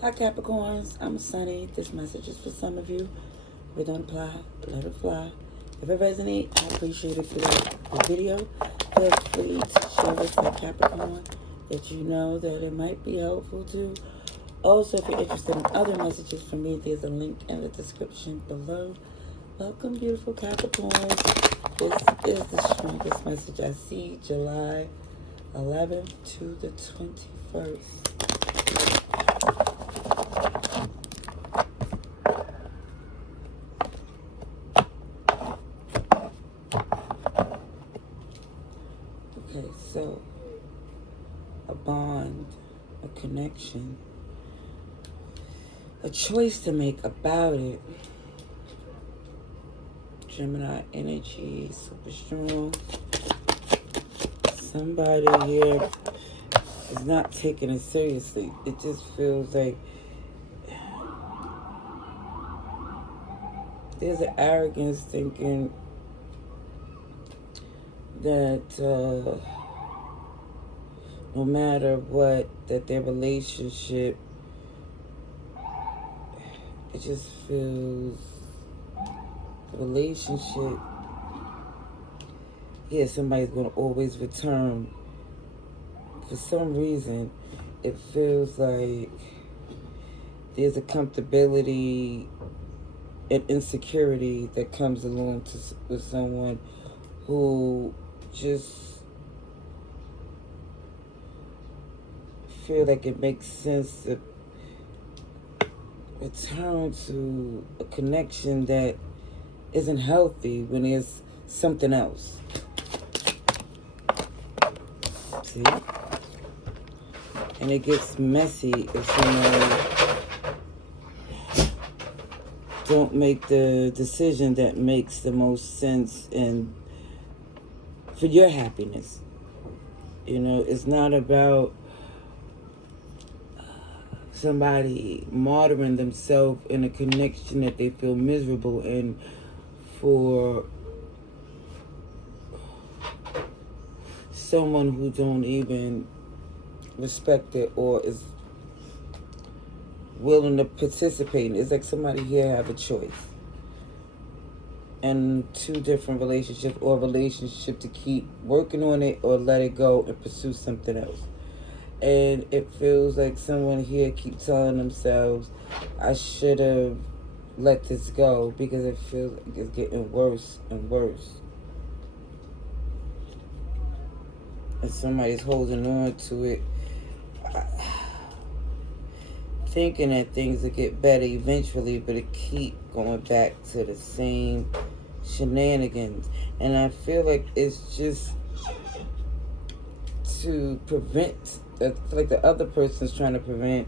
Hi Capricorns, I'm Sunny. This message is for some of you. If it don't apply, let it fly. If it resonates, I appreciate it for the video. Feel free to share with a Capricorn that you know that it might be helpful to. Also, if you're interested in other messages from me, there's a link in the description below. Welcome, beautiful Capricorns. This is the strongest message I see, July 11th to the 21st. Okay, so a bond, a connection, a choice to make about it. Gemini energy, super strong. Somebody here is not taking it seriously. It just feels like there's an arrogance thinking that no matter what, that their relationship, it just feels the relationship, yeah, somebody's going to always return. For some reason, it feels like there's a comfortability and insecurity that comes along with someone who just feel like it makes sense to return to a connection that isn't healthy when there's something else. See? And it gets messy if someone don't make the decision that makes the most sense and for your happiness. You know, it's not about somebody martyring themselves in a connection that they feel miserable in for someone who don't even respect it or is willing to participate. It's like somebody here have a choice and two different relationships, or a relationship to keep working on it or let it go and pursue something else. And it feels like someone here keep telling themselves, I should have let this go, because it feels like it's getting worse and worse. And somebody's holding on to it, thinking that things will get better eventually, but it keep going back to the same shenanigans. And I feel like it's just to prevent, I feel like the other person's trying to prevent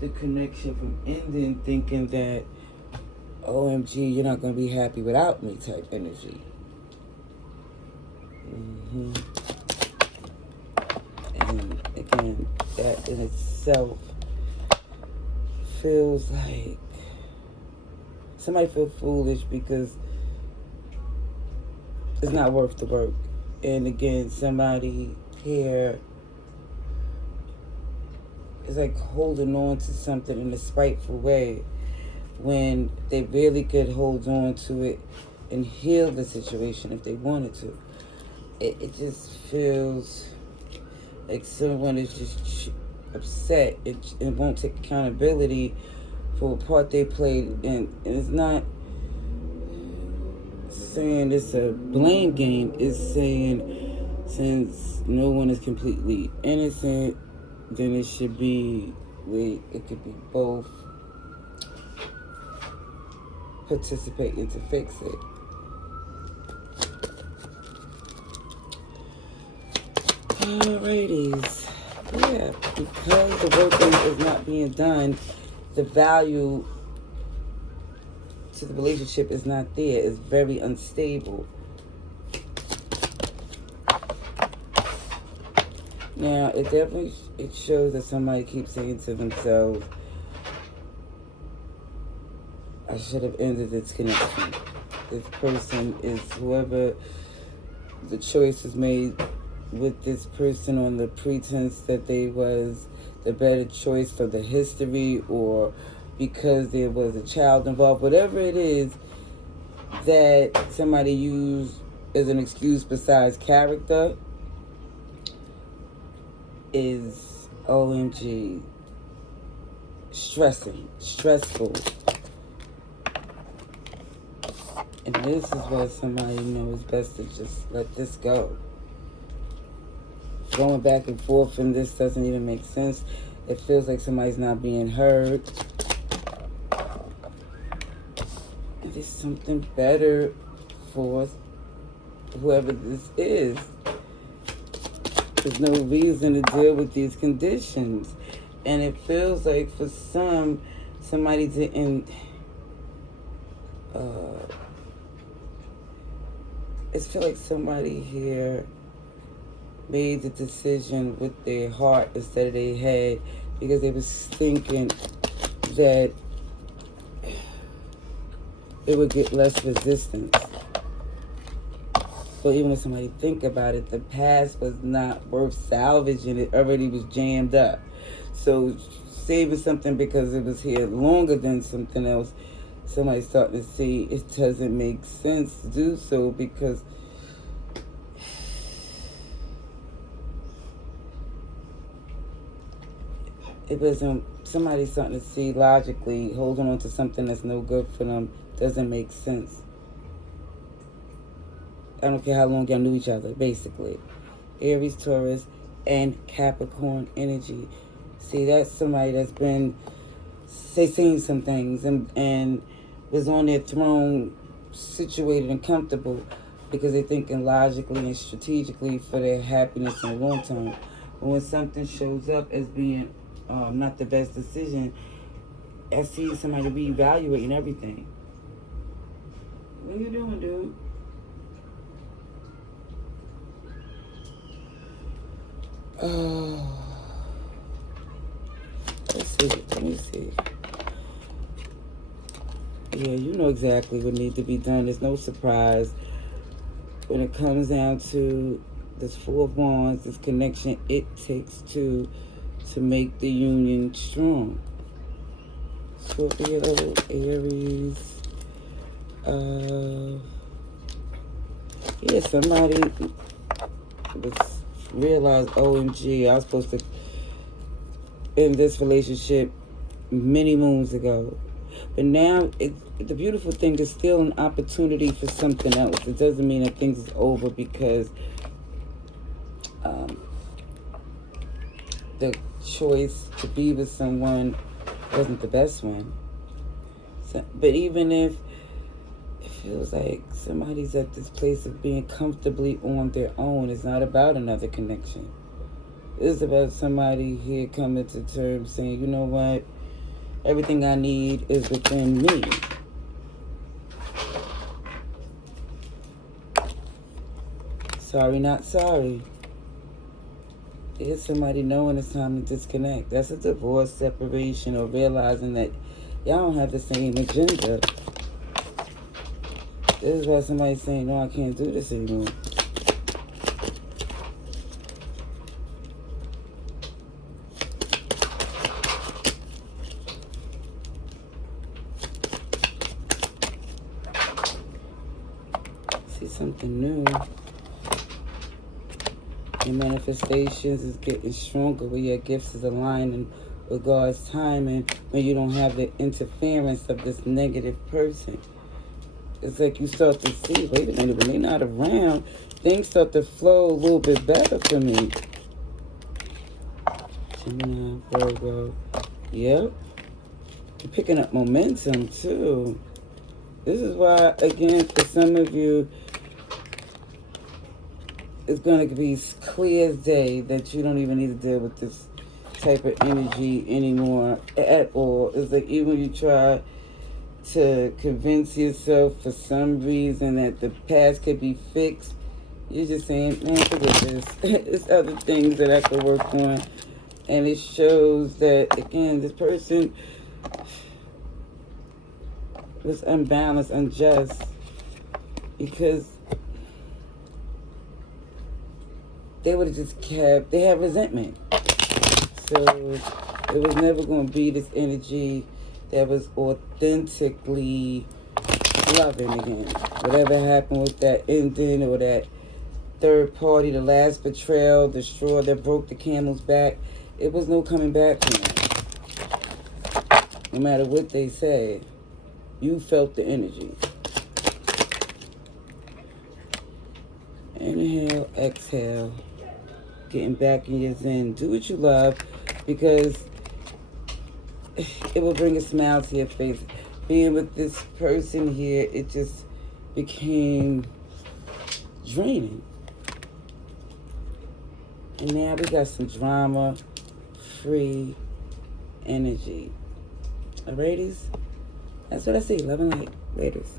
the connection from ending, thinking that, OMG, you're not going to be happy without me type energy. And again, that in itself feels like somebody feel foolish because it's not worth the work. And again, somebody here is like holding on to something in a spiteful way when they really could hold on to it and heal the situation if they wanted to. It just feels like someone is just upset and won't take accountability for a part they played. And it's not saying it's a blame game. It's saying since no one is completely innocent, then it should be, it could be both participating to fix it. Alrighties. Yeah, because the working is not being done, the value to the relationship is not there. It's very unstable. Now, it definitely shows that somebody keeps saying to themselves, I should have ended this connection. This person is whoever the choice is made with this person on the pretense that they was the better choice for the history, or because there was a child involved, whatever it is that somebody used as an excuse besides character, is OMG stressful. And this is where somebody knows best to just let this go. Going back and forth and this doesn't even make sense. It feels like somebody's not being heard. And there's something better for whoever this is. There's no reason to deal with these conditions. And it feels like for somebody didn't... it feels like somebody here made the decision with their heart instead of their head, because they was thinking that it would get less resistance. So even if somebody think about it, the past was not worth salvaging. It already was jammed up. So saving something because it was here longer than something else, somebody's starting to see it doesn't make sense to do so, because it wasn't. Somebody's starting to see logically holding on to something that's no good for them doesn't make sense. I don't care how long y'all knew each other, basically. Aries, Taurus, and Capricorn energy. See, that's somebody that's been, say, seen some things and was on their throne, situated and comfortable, because they're thinking logically and strategically for their happiness in the long term. But when something shows up as being not the best decision, I see somebody reevaluating everything. What are you doing, dude? Let me see. Yeah, you know exactly what needs to be done. There's no surprise. When it comes down to this Four of Wands, this connection, it takes two to make the union strong. Scorpio, Aries. Yeah, somebody was realized, OMG, I was supposed to end this relationship many moons ago. But now, the beautiful thing is still an opportunity for something else. It doesn't mean that things is over because the choice to be with someone wasn't the best one. So, but even if it feels like somebody's at this place of being comfortably on their own, it's not about another connection. It's about somebody here coming to terms saying, you know what? Everything I need is within me. Sorry, not sorry. It's somebody knowing it's time to disconnect. That's a divorce, separation, or realizing that y'all don't have the same agenda. This is why somebody's saying, no, I can't do this anymore. See something new. Your manifestations is getting stronger where your gifts is aligning with God's timing, when you don't have the interference of this negative person. It's like you start to see, wait a minute, when they're not around, things start to flow a little bit better for me. Gemini, Virgo. Yep. You're picking up momentum too. This is why, again, for some of you, it's going to be clear as day that you don't even need to deal with this type of energy anymore at all. It's like even when you try to convince yourself for some reason that the past could be fixed, you're just saying, man, forget this. It's other things that I could work on. And it shows that, again, this person was unbalanced, unjust, because they would have just kept, they had resentment. So it was never going to be this energy that was authentically loving again. Whatever happened with that ending or that third party, the last betrayal, the straw that broke the camel's back, it was no coming back from that. No matter what they say, you felt the energy. Inhale, exhale. Getting back in your zen. Do what you love, because it will bring a smile to your face. Being with this person here, it just became draining. And now we got some drama-free energy. Alrighties? That's what I see. Love and light. Laters.